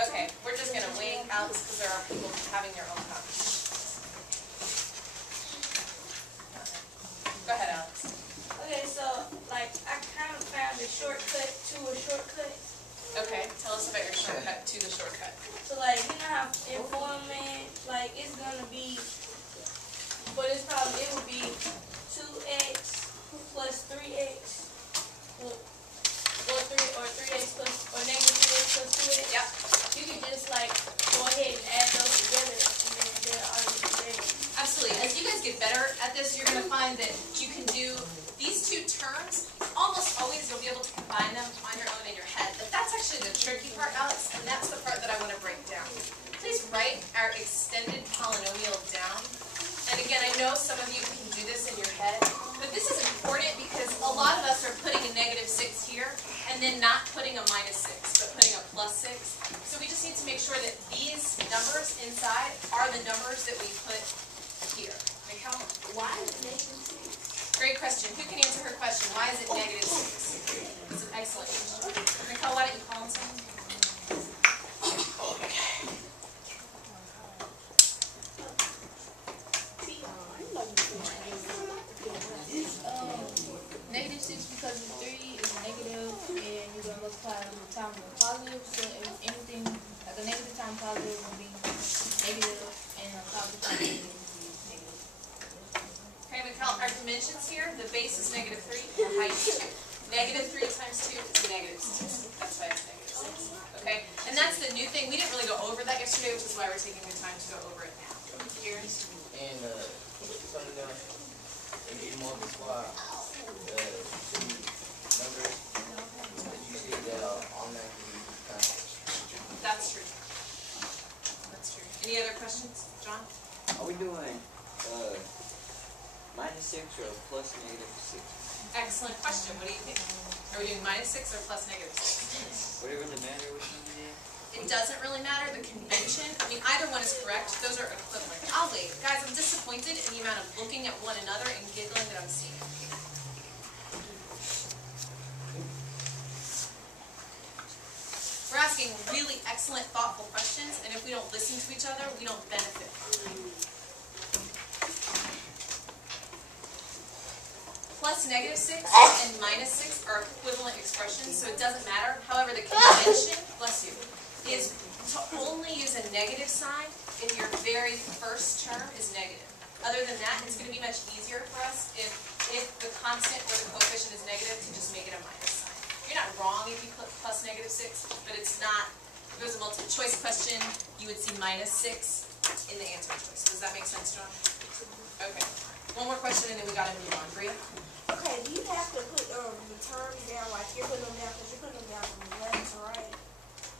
Okay, we're just going to wait, Alex, because there are people having their own copies. Go ahead, Alex. Okay, so, like, I kind of found a shortcut to a shortcut. Okay, tell us about your shortcut to the shortcut. So, like, you know how informant, like, it's going to be, for this problem, it would be 2x plus 3x, or 3x plus, or negative 3x plus 2x. Yep. You can just, like, go ahead and add those together, and then they're already there. Absolutely. As you guys get better at this, you're going to find that you can do these two terms. Almost always you'll be able to combine them on your own in your head. But that's actually the tricky part, Alex, and that's the part that I want to break down. Please write our extended polynomial down. And again, I know some of you can do this in your head, but this is important because a lot of us are putting a negative 6 here and then not putting a minus 6, but putting a plus 6. So we just need to make sure that these numbers inside are the numbers that we put here. Mikhail? Why is it negative 6? Great question. Who can answer her question? Why is it negative 6? It's an excellent question. Mikhail, why don't you call him something? Negative 6 because the 3 is negative and you're going to multiply it with times with positive. So if anything, like a negative times positive will be negative and a positive times negative will be negative. Okay, Mikhail, our dimensions here, the base is negative 3, the height is 2. Negative 3 times 2 is negative 6. That's why it's negative 6. Okay? And that's the new thing. We didn't really go over that yesterday, which is why we're taking the time to go over it now. Here. And something else, if you multiply the two numbers, that you see that automatically constant. That's true. That's true. Any other questions, John? Are we doing minus 6 or plus negative 6? Excellent question. What do you think? Are we doing minus 6 or plus negative 6? Would it really matter which one you did? It doesn't really matter. The convention, I mean, either one is correct. Those are equivalent. I'll wait. Guys, I'm disappointed in the amount of looking at one another and giggling that I'm seeing. We're asking really excellent, thoughtful questions, and if we don't listen to each other, we don't benefit from them. Plus negative 6 and minus 6 are equivalent expressions, so it doesn't matter. However, the convention, bless you, is to only use a negative sign if your very first term is negative. Other than that, it's going to be much easier for us if the constant or the coefficient is negative to just make it a minus sign. You're not wrong if you put plus negative 6, but it's not, if it was a multiple choice question, you would see minus 6 in the answer choice. Does that make sense, John? Okay. One more question and then we got to move on. Bria? Okay, do you have to put the terms down like you're putting them down because you're putting them down from left to right?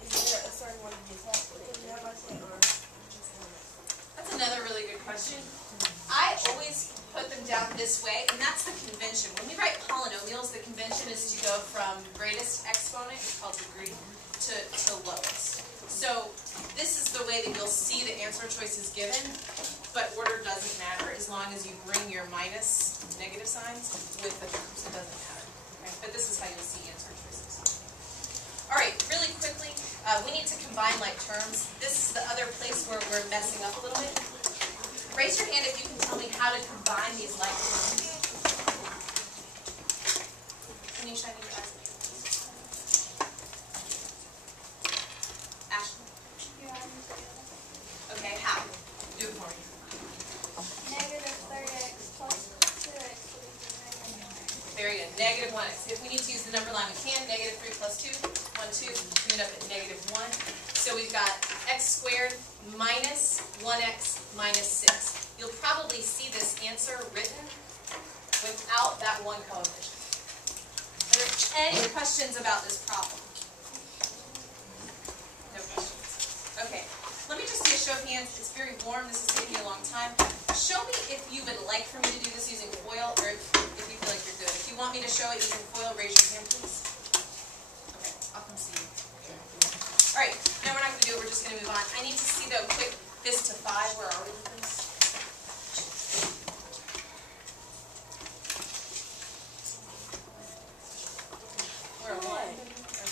Is there a certain way you just have to put them down like that, or just That's another really good question. I always put them down this way, and that's the convention. When we write polynomials, the convention is to go from greatest exponent, it's called degree, to lowest. So this is the way that you'll see the answer choice is given, but order doesn't matter as long as you bring your minus negative signs with the terms. It doesn't matter. Okay? But this is how you'll see answer choices. All right, really quickly, we need to combine like terms. This is the other place where we're messing up a little bit. Raise your hand if you can tell me how to combine these like terms. Can you shine your eyes? Ashley? Okay, how? Do it for me. Negative 3x plus 2x. Very good. Negative 1x. If we need to use the number line, we can. Negative 3 plus 2. 1, 2. We end up at negative 1. So we've got x squared minus 1x minus 6. You'll probably see this answer written without that one coefficient. Are there any questions about this problem? No questions. Okay. Let me just do a show of hands. It's very warm. This is taking a long time. Show me if you would like for me to do this using foil, or if you feel like you're good. If you want me to show it using foil, raise your hand, please. Okay, I'll come see you. All right, now we're not going to do it. We're just going to move on. I need to see, though, quick, this to 5. Where are we with this? We're at 1. Okay.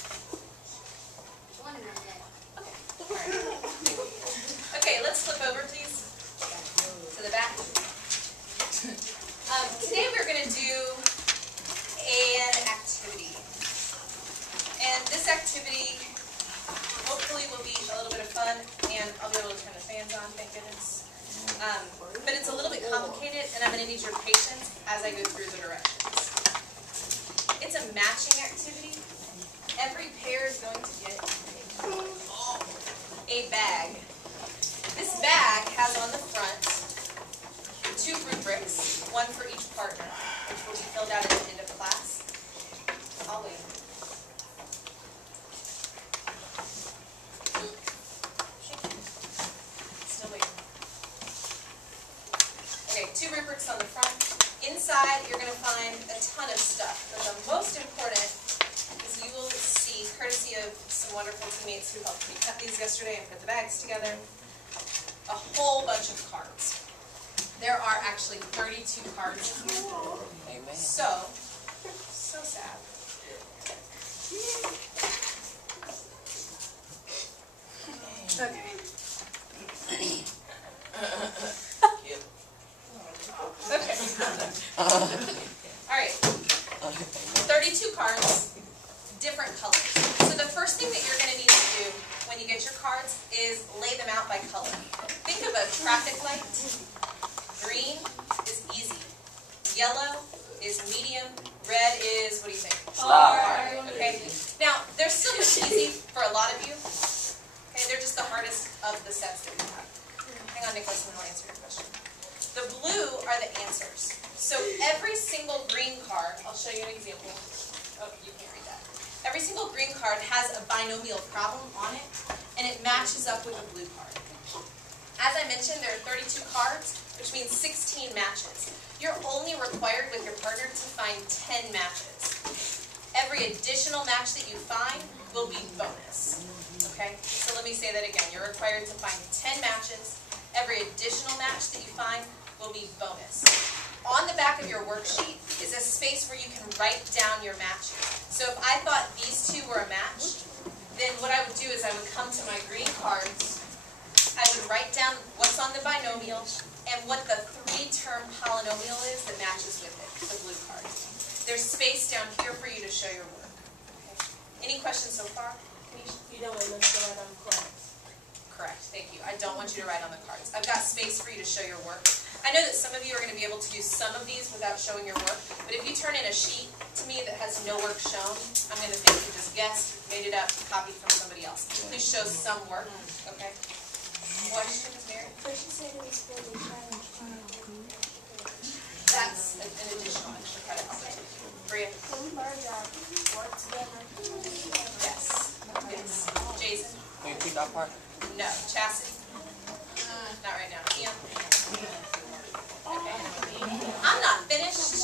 And this activity hopefully will be a little bit of fun, and I'll be able to turn the fans on, thank goodness. But it's a little bit complicated, and I'm going to need your patience as I go through the directions. It's a matching activity. Every pair is going to get a bag. This bag has on the front 2 rubrics, one for each partner, which will be filled out at the end of class. I'll wait. Still waiting. Okay, 2 rubrics on the front. Inside, you're going to find a ton of stuff, but the most important is you will see, courtesy of some wonderful teammates who helped me cut these yesterday and put the bags together, a whole bunch of cards. There are actually 32 cards in here. Amen. So sad. Okay. Okay. Alright. 32 cards, different colors. So the first thing that you're going to need to do when you get your cards is lay them out by color. Think of a traffic light. Green is easy. Yellow is medium. Red is, what do you think? Hard. Okay. Now, they're still just easy for a lot of you. Okay, they're just the hardest of the sets that we have. Hang on, Nicholas, and I'll answer your question. The blue are the answers. So every single green card, I'll show you an example. Oh, you can't read that. Every single green card has a binomial problem on it, and it matches up with a blue card. As I mentioned, there are 32 cards, which means 16 matches. You're only required with your partner to find 10 matches. Every additional match that you find will be bonus. Okay? So let me say that again. You're required to find 10 matches. Every additional match that you find will be bonus. On the back of your worksheet is a space where you can write down your matches. So if I thought these 2 were a match, then what I would do is I would come to my green cards, I would write down what's on the binomial and what the 3-term polynomial is that matches with it, the blue card. There's space down here for you to show your work. Okay. Any questions so far? You don't want us to write on the cards. Correct, thank you. I don't want you to write on the cards. I've got space for you to show your work. I know that some of you are going to be able to do some of these without showing your work, but if you turn in a sheet to me that has no work shown, I'm going to think you just guessed, made it up, copied from somebody else. Please show some work, okay? Questions, Mary? But she said it was for the challenge. That's an additional extra credit opportunity. Bria? Can we learn that work together? Yes. Yes. Jason? Can you repeat that part? No. Chastity? Not right now. Ian? Okay. I'm not finished.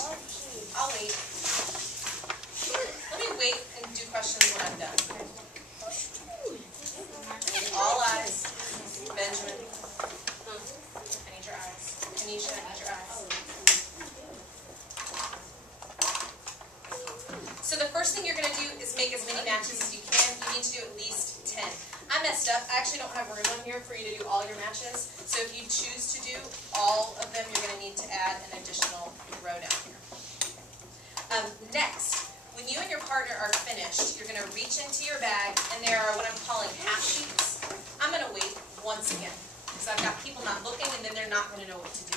I'll wait. Let me wait and do questions when I'm done. All eyes. Benjamin. I need your eyes. Anisha, I need your eyes. So the first thing you're going to do is make as many matches as you can. You need to do at least 10. I messed up. I actually don't have room on here for you to do all your matches. So if you choose to do all of them, you're going to need to add an additional row down here. Next, when you and your partner are finished, you're going to reach into your bag, and there are what I'm calling half sheets. I'm going to wait once again, because I've got people not looking, and then they're not going to know what to do.